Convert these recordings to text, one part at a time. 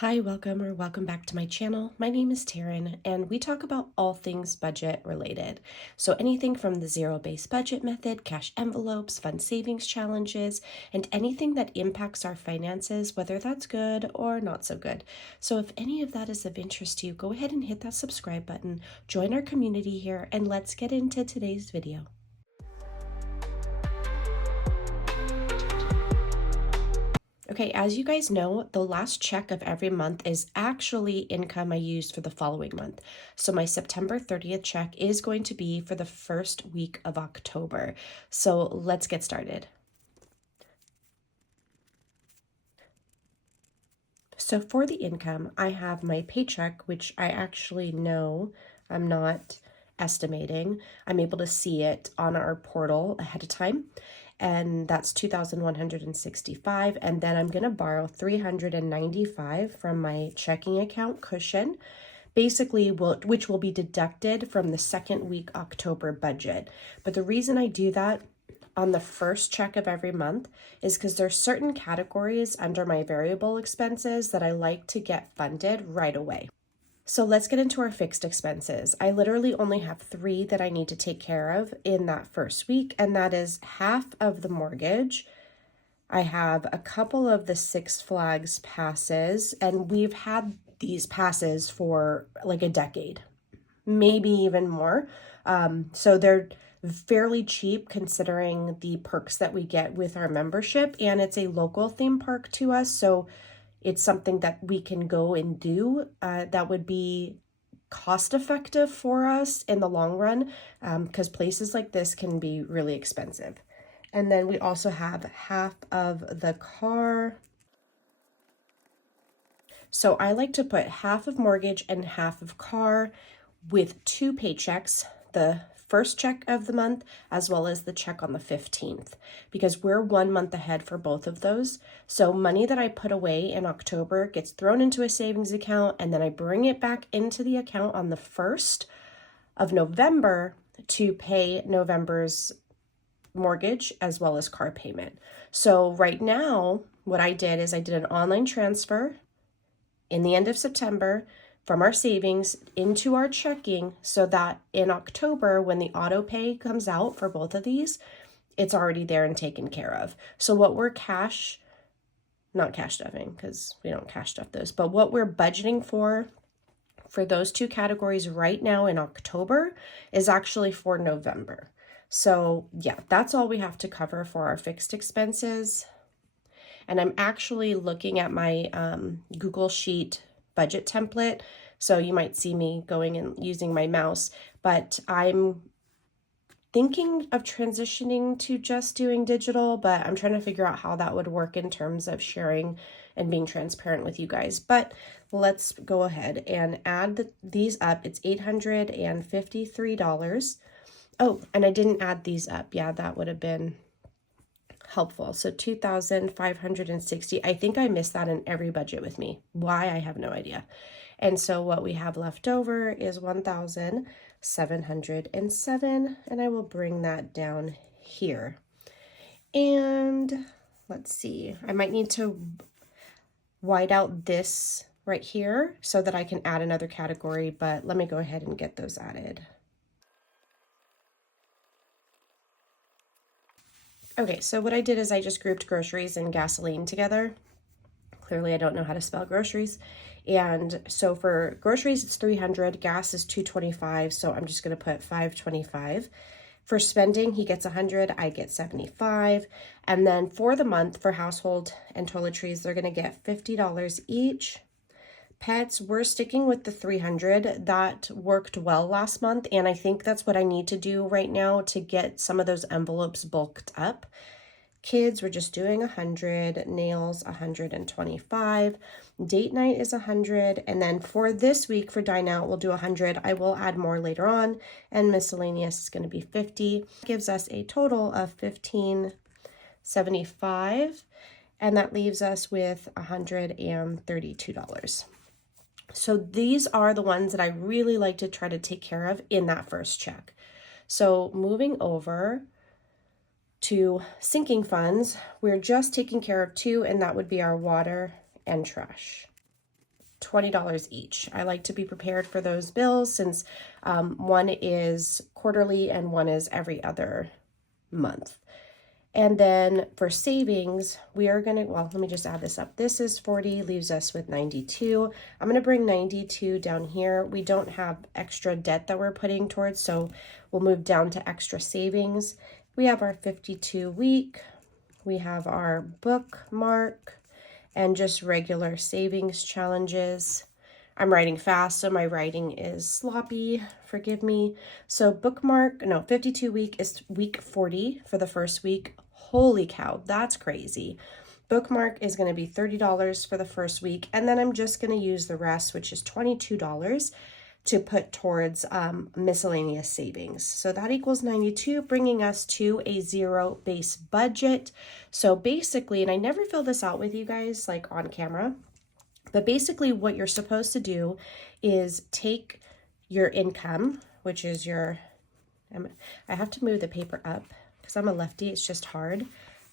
Hi, welcome back to my channel. My name is Taryn, and we talk about all things budget related. So anything from the zero-based budget method, cash envelopes, fund savings challenges, and anything that impacts our finances, whether that's good or not so good. So if any of that is of interest to you, go ahead and hit that subscribe button, join our community here, and let's get into today's video. Okay, as you guys know, the last check of every month is actually income I used for the following month. So my September 30th check is going to be for the first week of October. So let's get started. So for the income, I have my paycheck, which I actually know I'm not estimating. I'm able to see it on our portal ahead of time. And that's 2,165, and then I'm going to borrow 395 from my checking account cushion, basically which will be deducted from the second week October budget. But the reason I do that on the first check of every month is because there's certain categories under my variable expenses that I like to get funded right away. So let's get into our fixed expenses. I literally only have 3 that I need to take care of in that first week, and that is half of the mortgage. I have a couple of the Six Flags passes, and we've had these passes for like a decade, maybe even more. So they're fairly cheap considering the perks that we get with our membership, and it's a local theme park to us. So it's something that we can go and do that would be cost effective for us in the long run, because places like this can be really expensive. And then we also have half of the car. So I like to put half of mortgage and half of car with 2 paychecks, the first check of the month as well as the check on the 15th, because we're 1 month ahead for both of those. So money that I put away in October gets thrown into a savings account, and then I bring it back into the account on the 1st of November to pay November's mortgage as well as car payment. So right now, what I did is I did an online transfer in the end of September from our savings into our checking, so that in October, when the auto pay comes out for both of these, it's already there and taken care of. So what we're not cash stuffing, because we don't cash stuff those, but what we're budgeting for those 2 categories right now in October is actually for November. So yeah, that's all we have to cover for our fixed expenses. And I'm actually looking at my Google Sheet budget template. So you might see me going and using my mouse, but I'm thinking of transitioning to just doing digital, but I'm trying to figure out how that would work in terms of sharing and being transparent with you guys. But let's go ahead and add these up. It's $853. Oh, and I didn't add these up. Yeah, that would have been helpful. So 2,560. I think I missed that in every budget with me. Why? I have no idea. And so what we have left over is 1,707, and I will bring that down here. And let's see, I might need to white out this right here so that I can add another category, but let me go ahead and get those added. Okay, so what I did is I just grouped groceries and gasoline together. Clearly, I don't know how to spell groceries. And so for groceries, it's 300, gas is 225, so I'm just going to put 525. For spending, he gets 100, I get 75. And then for the month, for household and toiletries, they're going to get $50 each. Pets, we're sticking with the 300. That worked well last month, and I think that's what I need to do right now to get some of those envelopes bulked up. Kids, we're just doing 100, nails 125, date night is 100, and then for this week for dine out, we'll do 100. I will add more later on, and miscellaneous is going to be 50. Gives us a total of 1,575, and that leaves us with $132. So these are the ones that I really like to try to take care of in that first check. So moving over to sinking funds, we're just taking care of 2, and that would be our water and trash. $20 each. I like to be prepared for those bills since one is quarterly and one is every other month. And then for savings, we are going to, well, let me just add this up. This is 40, leaves us with 92. I'm going to bring 92 down here. We don't have extra debt that we're putting towards, so we'll move down to extra savings. We have our 52 week. We have our bookmark and just regular savings challenges. I'm writing fast, so my writing is sloppy. Forgive me. So bookmark, no, 52 week is week 40 for the first week. Holy cow, that's crazy. Bookmark is going to be $30 for the first week, and then I'm just going to use the rest, which is $22 to put towards miscellaneous savings. So that equals 92, bringing us to a zero base budget. So basically, and I never fill this out with you guys like on camera, but basically what you're supposed to do is take your income, which is your, I have to move the paper up because I'm a lefty. It's just hard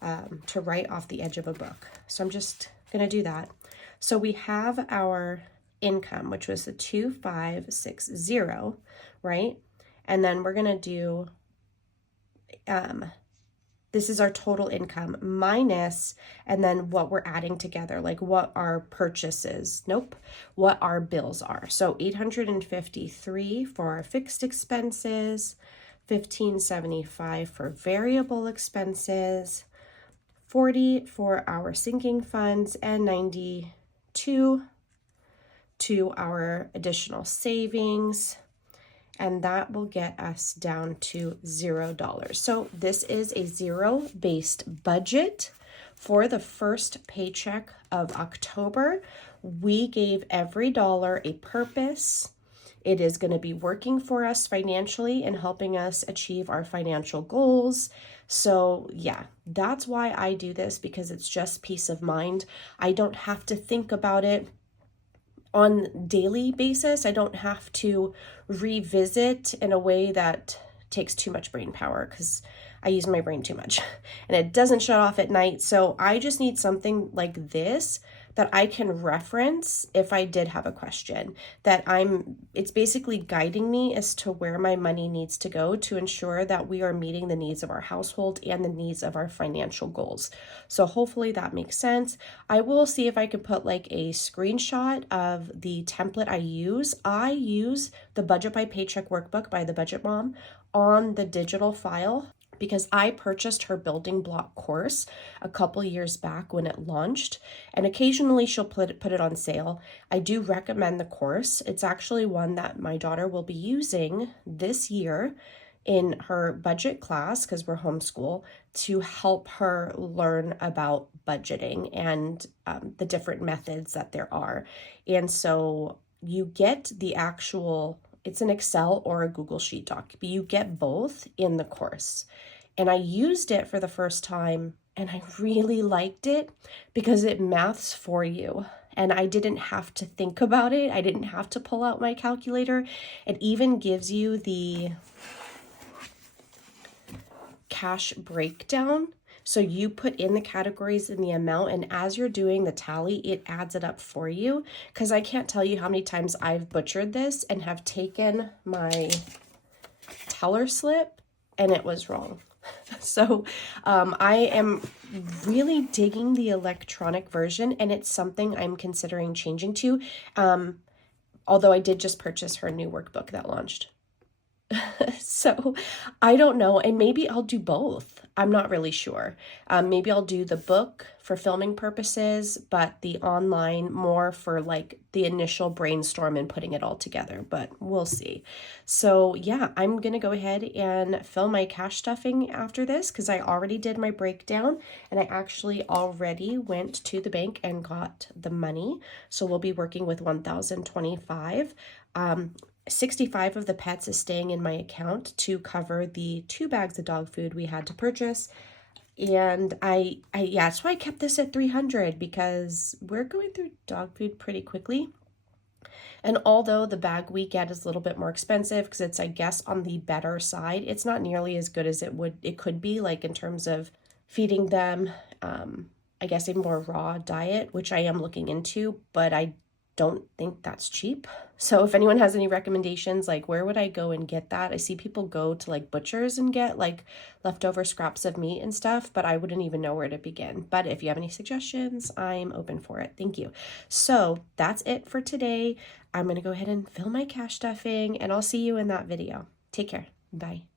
to write off the edge of a book. So I'm just going to do that. So we have our income, which was the 2560, right? And then we're going to do, this is our total income minus, and then what we're adding together, like what our purchases, what our bills are. So 853 for our fixed expenses, 1575 for variable expenses, 40 for our sinking funds, and 92 to our additional savings, and that will get us down to $0. So this is a zero-based budget for the first paycheck of October. We gave every dollar a purpose. It is going to be working for us financially and helping us achieve our financial goals. So yeah, that's why I do this, because it's just peace of mind. I don't have to think about it on daily basis. I don't have to revisit in a way that takes too much brain power, because I use my brain too much and it doesn't shut off at night. So I just need something like this that I can reference if I did have a question, that it's basically guiding me as to where my money needs to go to ensure that we are meeting the needs of our household and the needs of our financial goals. So hopefully that makes sense. I will see if I can put like a screenshot of the template I use. I use the Budget by Paycheck workbook by the Budget Mom on the digital file, because I purchased her building block course a couple years back when it launched, and occasionally she'll put it on sale. I do recommend the course. It's actually one that my daughter will be using this year in her budget class, because we're homeschool, to help her learn about budgeting and the different methods that there are. And so you get the actual, it's an Excel or a Google Sheet doc, but you get both in the course. And I used it for the first time and I really liked it because it maths for you. And I didn't have to think about it. I didn't have to pull out my calculator. It even gives you the cash breakdown. So you put in the categories and the amount, and as you're doing the tally, it adds it up for you. Because I can't tell you how many times I've butchered this and have taken my teller slip and it was wrong. So I am really digging the electronic version, and it's something I'm considering changing to. Although I did just purchase her new workbook that launched. So I don't know, and maybe I'll do both. I'm not really sure. Maybe I'll do the book for filming purposes, but the online more for like the initial brainstorm and putting it all together, but we'll see. So yeah, I'm gonna go ahead and film my cash stuffing after this, because I already did my breakdown and I actually already went to the bank and got the money. So we'll be working with 1,025. 65 of the pets is staying in my account to cover the 2 bags of dog food we had to purchase. And yeah, that's why I kept this at 300, because we're going through dog food pretty quickly. And although the bag we get is a little bit more expensive because it's, I guess, on the better side, it's not nearly as good as it could be, like in terms of feeding them, I guess, a more raw diet, which I am looking into, but I don't think that's cheap. So if anyone has any recommendations, like where would I go and get that? I see people go to like butchers and get like leftover scraps of meat and stuff, but I wouldn't even know where to begin. But if you have any suggestions, I'm open for it. Thank you. So that's it for today. I'm going to go ahead and fill my cash stuffing, and I'll see you in that video. Take care. Bye.